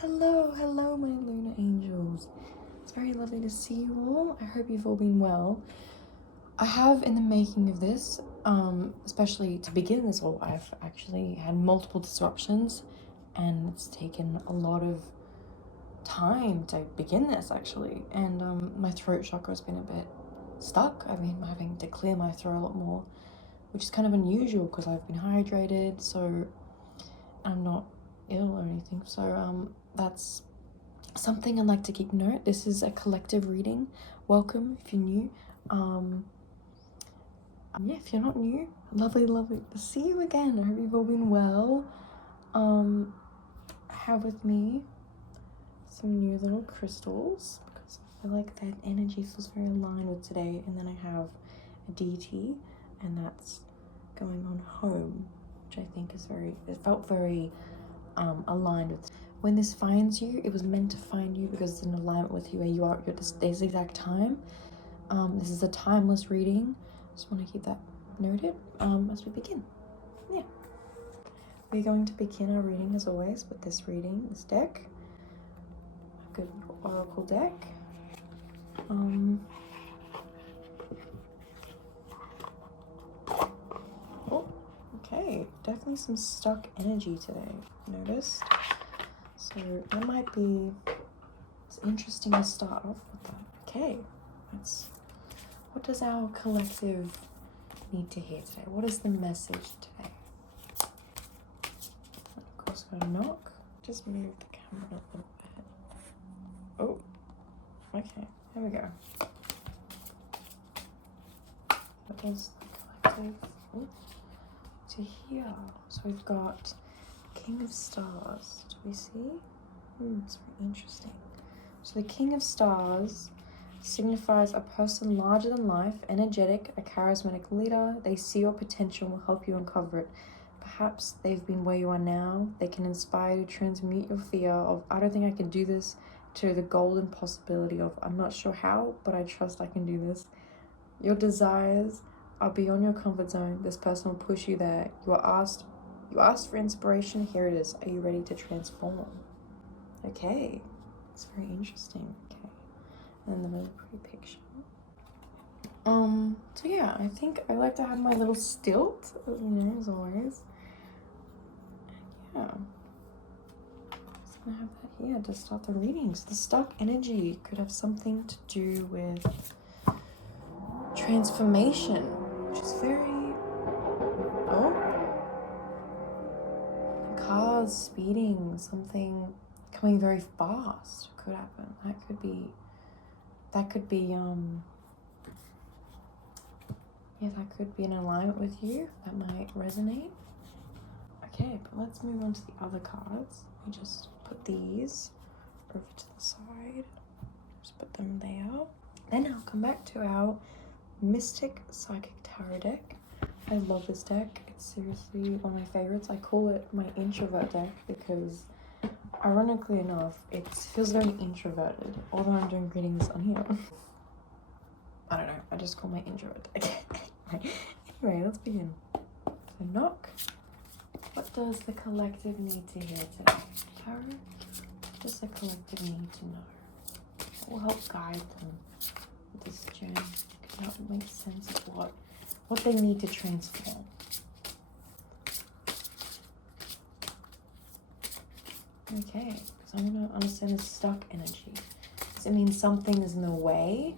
Hello, my lunar angels. It's very lovely to see you all. I hope you've all been well. I have, in the making of this, especially to begin this all, I've actually had multiple disruptions, and it's taken a lot of time to begin this, actually. And my throat chakra has been a bit stuck. I've been having to clear my throat a lot more, which is kind of unusual because I've been hydrated, so I'm not ill or anything. So that's something I'd like to keep note. This is a collective reading. Welcome if you're new. Yeah, if you're not new, lovely to see you again. I hope you've all been well. I have with me some new little crystals because I feel like that energy feels very aligned with today. And then I have a DT, and that's going on home, which I think is it felt very aligned with. When this finds you, it was meant to find you because it's in alignment with you where you are at this exact time. This is a timeless reading. Just want to keep that noted as we begin. Yeah. We're going to begin our reading as always with this deck. A good oracle deck. Oh, okay. Definitely some stuck energy today, noticed. So that might be, it's interesting to start off with that. Okay, what does our collective need to hear today? What is the message today? Of course, got a knock. Just move the camera a little bit. Oh, okay, there we go. What does the collective to hear? So we've got King of Stars. Do we see? It's very interesting. So the King of Stars signifies a person larger than life, energetic, a charismatic leader. They see your potential and will help you uncover it. Perhaps they've been where you are now. They can inspire you to transmute your fear of, I don't think I can do this, to the golden possibility of, I'm not sure how, but I trust I can do this. Your desires are beyond your comfort zone. This person will push you there. You asked for inspiration. Here it is. Are you ready to transform? Okay, it's very interesting. Okay. And the really pretty picture. So yeah, I think I like to have my little stilt, as always. Yeah. Just gonna have that here to start the readings. The stuck energy could have something to do with transformation, which is very, cars speeding, something coming very fast could happen. That could be that could be in alignment with you. That might resonate. Okay, but let's move on to the other cards. We just put these over to the side. Just put them there. Then I'll come back to our Mystic Psychic Tarot deck. I love this deck. It's seriously one of my favorites. I call it my introvert deck because, ironically enough, it feels very introverted, although I'm doing readings on here. I don't know, I just call my introvert deck. Anyway, let's begin. So knock. What does the collective need to hear today? Tarot, what does the collective need to know? What will help guide them with this journey? Can help make sense of what they need to transform. Okay, so I'm going to understand this stuck energy. Does it mean something is in the way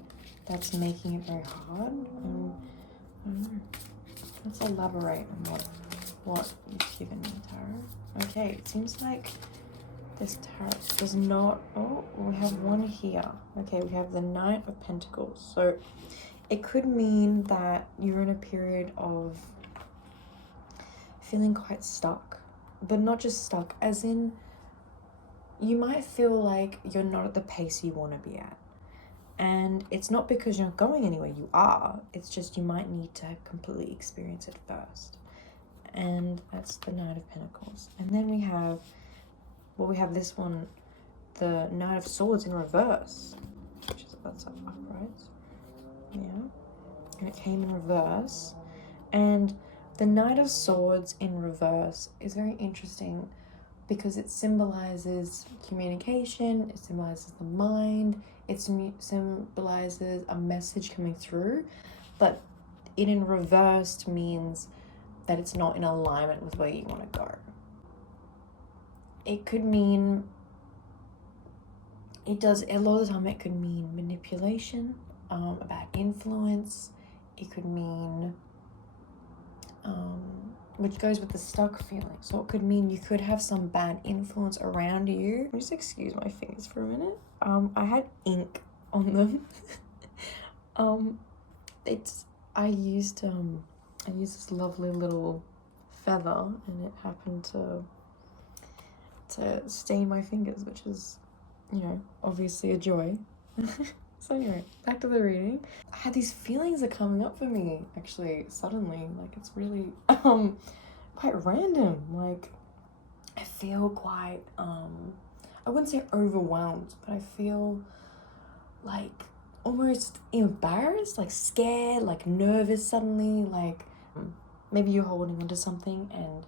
that's making it very hard? I don't know. Let's elaborate on what you've given me, tarot. Okay, it seems like this tarot does not... Oh, we have one here. Okay, we have the Knight of Pentacles. So it could mean that you're in a period of feeling quite stuck. But not just stuck, as in you might feel like you're not at the pace you want to be at. And it's not because you're not going anywhere, you are. It's just you might need to completely experience it first. And that's the Knight of Pentacles. And then we have this one, the Knight of Swords in reverse. Which is, that's upright. Yeah. And it came in reverse. And The Knight of Swords in reverse is very interesting because it symbolizes communication, it symbolizes the mind, it symbolizes a message coming through, but it in reversed means that it's not in alignment with where you want to go. It could mean, it does, a lot of the time it could mean manipulation, a bad influence. It could mean, which goes with the stuck feeling. So it could mean you could have some bad influence around you. Just excuse my fingers for a minute. I had ink on them. I used this lovely little feather, and it happened to stain my fingers, which is, you know, obviously a joy. So anyway, back to the reading. I had these feelings are coming up for me, actually, suddenly. Like, it's really quite random. Like, I feel quite I wouldn't say overwhelmed, but I feel like almost embarrassed, like scared, like nervous suddenly. Like maybe you're holding onto something and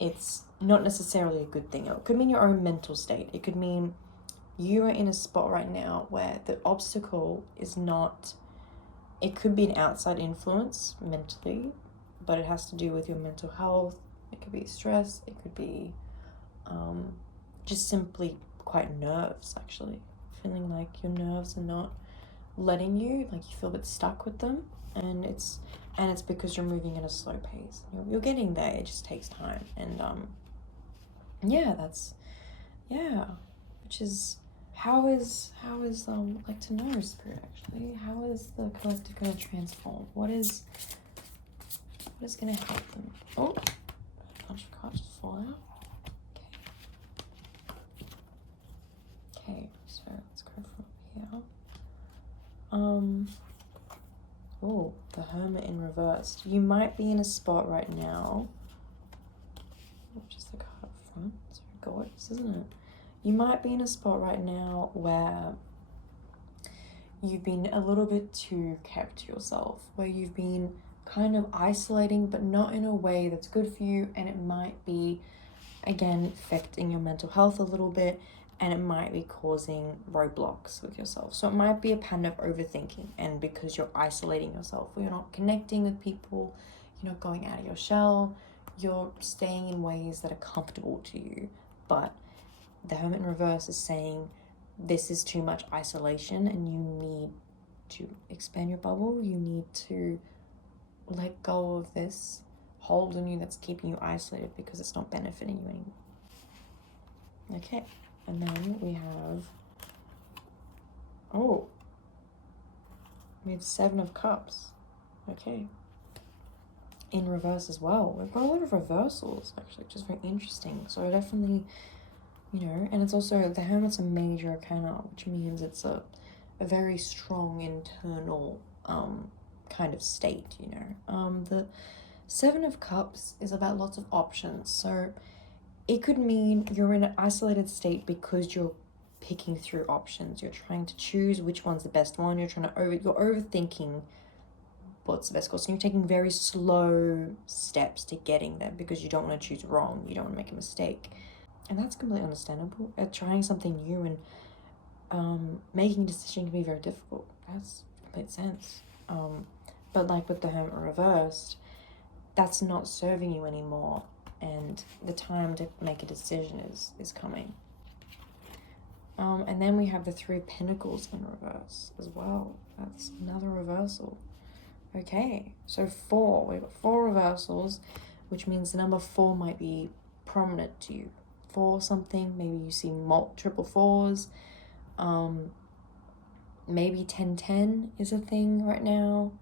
it's not necessarily a good thing. It could mean your own mental state. It could mean you are in a spot right now where the obstacle is not, it could be an outside influence mentally, but it has to do with your mental health. It could be stress. It could be just simply quite nerves, actually. Feeling like your nerves are not letting you, like you feel a bit stuck with them. And it's because you're moving at a slow pace. You're getting there. It just takes time. And yeah, which is, how is like to know, Spirit, actually, how is the collective going to transform? What is going to help them? Oh, a bunch of cards just fall out. Okay, so let's go from here. Oh, the Hermit in reverse. You might be in a spot right now, which is the card up front. It's very gorgeous, isn't it? You might be in a spot right now where you've been a little bit too kept to yourself, where you've been kind of isolating, but not in a way that's good for you, and it might be, again, affecting your mental health a little bit, and it might be causing roadblocks with yourself. So it might be a pattern of overthinking, and because you're isolating yourself, or you're not connecting with people, you're not going out of your shell, you're staying in ways that are comfortable to you. But the Hermit in reverse is saying this is too much isolation and you need to expand your bubble. You need to let go of this hold on you that's keeping you isolated because it's not benefiting you anymore. Okay, and then we have, we have 7 of Cups. Okay, in reverse as well. We've got a lot of reversals, actually, which is very interesting. So definitely, you know, and it's also, the Hermit's a major arcana, which means it's a very strong internal kind of state, you know. The 7 of Cups is about lots of options. So it could mean you're in an isolated state because you're picking through options. You're trying to choose which one's the best one. You're overthinking what's the best course. And you're taking very slow steps to getting there because you don't want to choose wrong. You don't want to make a mistake. And that's completely understandable. Trying something new and making a decision can be very difficult. That's complete sense. But like with the Hermit reversed, that's not serving you anymore, and the time to make a decision is coming. And then we have the 3 of Pentacles in reverse as well. That's another reversal. Okay, so 4. We've got 4 reversals, which means the number 4 might be prominent to you. 4 something, maybe you see triple 4s. Maybe 10-10 is a thing right now.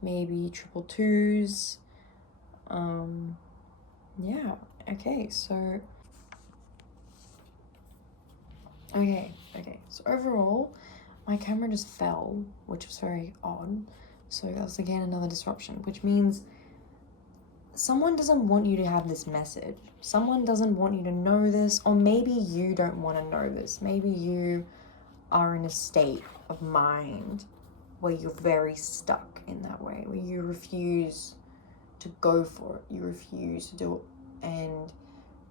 Maybe triple 2s. Yeah, okay, so so overall my camera just fell, which was very odd. So that was again another disruption, which means someone doesn't want you to have this message. Someone doesn't want you to know this, or maybe you don't want to know this. Maybe you are in a state of mind where you're very stuck in that way, where you refuse to go for it. You refuse to do it, and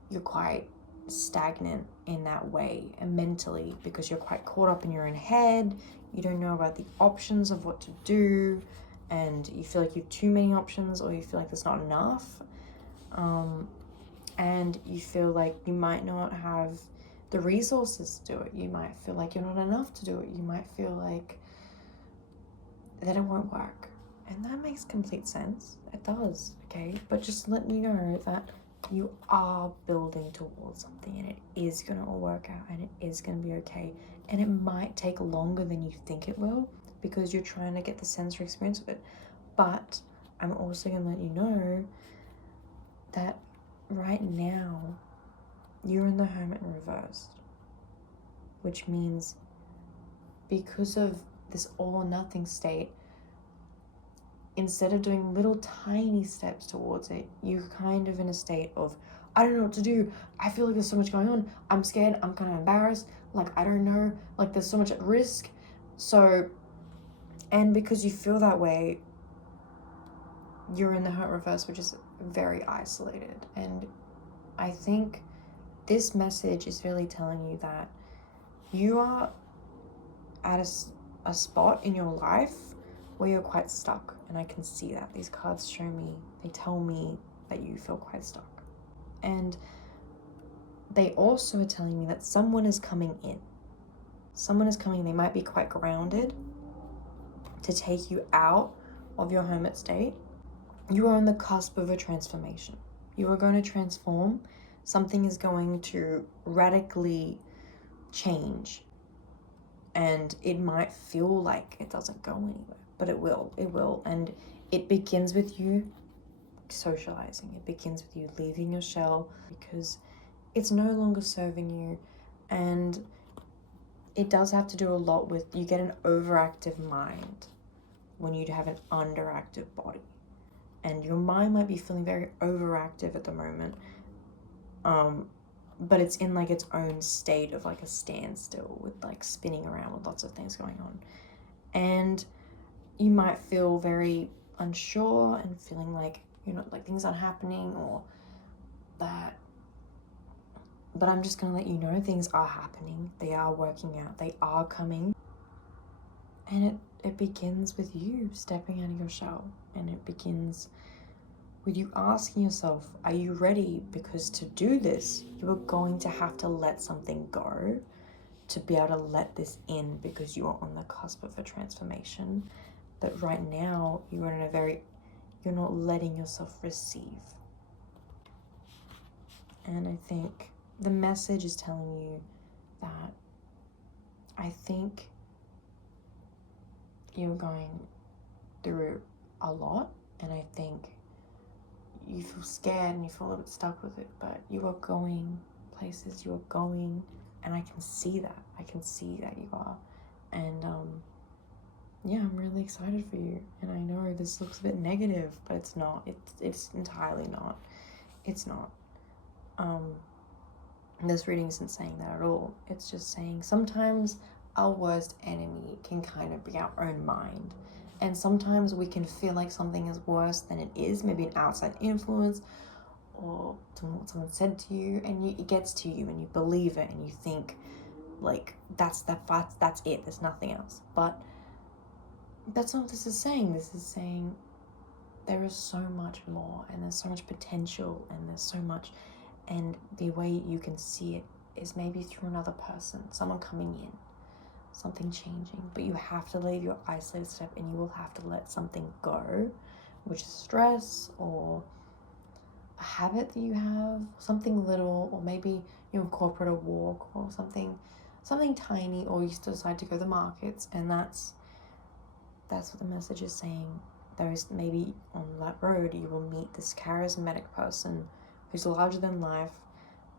you're quite stagnant in that way, and mentally, because you're quite caught up in your own head. You don't know about the options of what to do, and you feel like you have too many options, or you feel like there's not enough, and you feel like you might not have the resources to do it. You might feel like you're not enough to do it. You might feel like that it won't work, and that makes complete sense. It does, okay? But just let you know that you are building towards something, and it is gonna all work out, and it is gonna be okay. And it might take longer than you think it will, because you're trying to get the sensory experience of it. But I'm also gonna let you know that right now you're in the Hermit in reversed, which means because of this all or nothing state, instead of doing little tiny steps towards it, you're kind of in a state of, I don't know what to do. I feel like there's so much going on. I'm scared. I'm kind of embarrassed. Like, I don't know. Like, there's so much at risk. So, and because you feel that way, you're in the Hurt reverse, which is very isolated. And I think this message is really telling you that you are at a spot in your life where you're quite stuck. And I can see that. These cards show me, they tell me that you feel quite stuck. And they also are telling me that someone is coming in. Someone is coming, they might be quite grounded to take you out of your hermit state. You are on the cusp of a transformation. You are going to transform. Something is going to radically change. And it might feel like it doesn't go anywhere, but it will. And it begins with you socializing. It begins with you leaving your shell, because it's no longer serving you. And it does have to do a lot with, you get an overactive mind when you have an underactive body. And your mind might be feeling very overactive at the moment. But it's in like its own state of like a standstill, with like spinning around with lots of things going on. And you might feel very unsure and feeling like, you know, like things aren't happening or that. But I'm just gonna let you know things are happening. They are working out. They are coming. And it begins with you stepping out of your shell. And it begins with you asking yourself, are you ready? Because to do this, you are going to have to let something go to be able to let this in, because you are on the cusp of a transformation. But right now, you are in a very, you're not letting yourself receive. And I think the message is telling you that I think you're going through a lot, and I think you feel scared and you feel a little bit stuck with it, but you are going places, you are going, and I can see that. I can see that you are. And yeah, I'm really excited for you. And I know this looks a bit negative, but it's not. It's entirely not. It's not. This reading isn't saying that at all. It's just saying sometimes our worst enemy can kind of be our own mind. And sometimes we can feel like something is worse than it is, maybe an outside influence or someone said to you, and it gets to you and you believe it and you think like that's it, there's nothing else. But that's not what this is saying. This is saying there is so much more, and there's so much potential, and there's so much, and the way you can see it is maybe through another person, someone coming in, something changing. But you have to leave your isolated step, and you will have to let something go, which is stress or a habit that you have, something little, or maybe you incorporate a walk or something tiny, or you still decide to go to the markets. And that's what the message is saying. There's maybe on that road you will meet this charismatic person who's larger than life,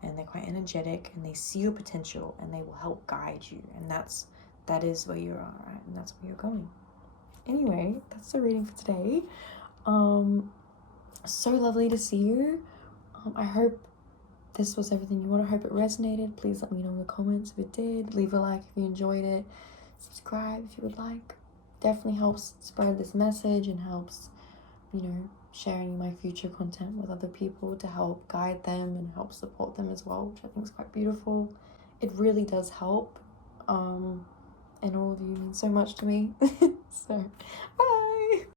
and they're quite energetic, and they see your potential, and they will help guide you. And that is where you are, right? And that's where you're going. Anyway, that's the reading for today. So lovely to see you. I hope this was everything you want. I hope it resonated. Please let me know in the comments if it did. Leave a like if you enjoyed it. Subscribe if you would like. Definitely helps spread this message and helps, you know, sharing my future content with other people to help guide them and help support them as well, which I think is quite beautiful. It really does help. And all of you mean so much to me. So, bye!